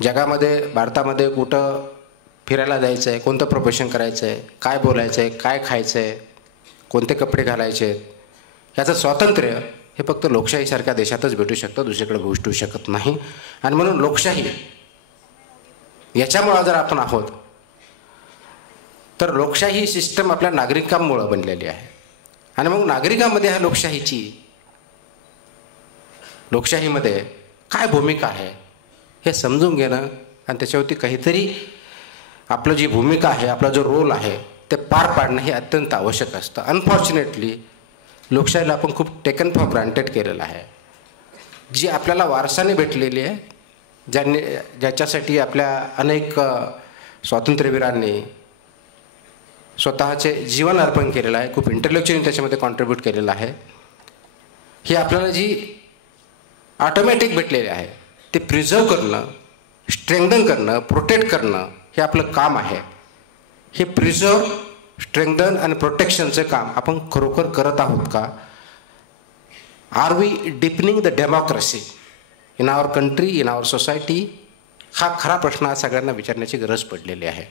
जगामध्ये भारतामध्ये कुठं फिरायला जायचं आहे, कोणतं प्रोफेशन करायचं आहे, काय बोलायचं आहे, काय खायचं आहे, कोणते कपडे घालायचे आहेत, याचं स्वातंत्र्य हे फक्त लोकशाहीसारख्या देशातच भेटू शकतं, दुसरीकडे भेटू शकत नाही. आणि म्हणून लोकशाही याच्यामुळं जर आपण आहोत तर लोकशाही सिस्टम आपल्या नागरिकांमुळं बनलेली आहे. आणि मग नागरिकांमध्ये ह्या लोकशाहीमध्ये काय भूमिका आहे हे समजून घेणं आणि त्याच्यावरती काहीतरी आपलं जी भूमिका आहे, आपला जो रोल आहे ते पार पाडणं हे अत्यंत आवश्यक असतं. अनफॉर्च्युनेटली लोकशाहीला आपण खूप टेकन फॉर ग्रांटेड केलेलं आहे, जी आपल्याला वारसाने भेटलेली आहे, ज्याच्यासाठी आपल्या अनेक स्वातंत्र्यवीरांनी स्वतःचे जीवन अर्पण केलेलं आहे, खूप इंटेलेक्च्युअली त्याच्यामध्ये कॉन्ट्रीब्यूट केलेलं आहे. ही आपल्याला जी ऑटोमॅटिक भेटलेली आहे ते प्रिझर्व करणं, स्ट्रेंथन करणं, प्रोटेक्ट करणं हे आपलं काम आहे. हे प्रिझर्व, स्ट्रेंथन आणि प्रोटेक्शनचं काम आपण खरोखर करत आहोत का? Are we deepening the democracy in our country, in our society? हा खरा प्रश्न आज सगळ्यांना विचारण्याची गरज पडलेली आहे.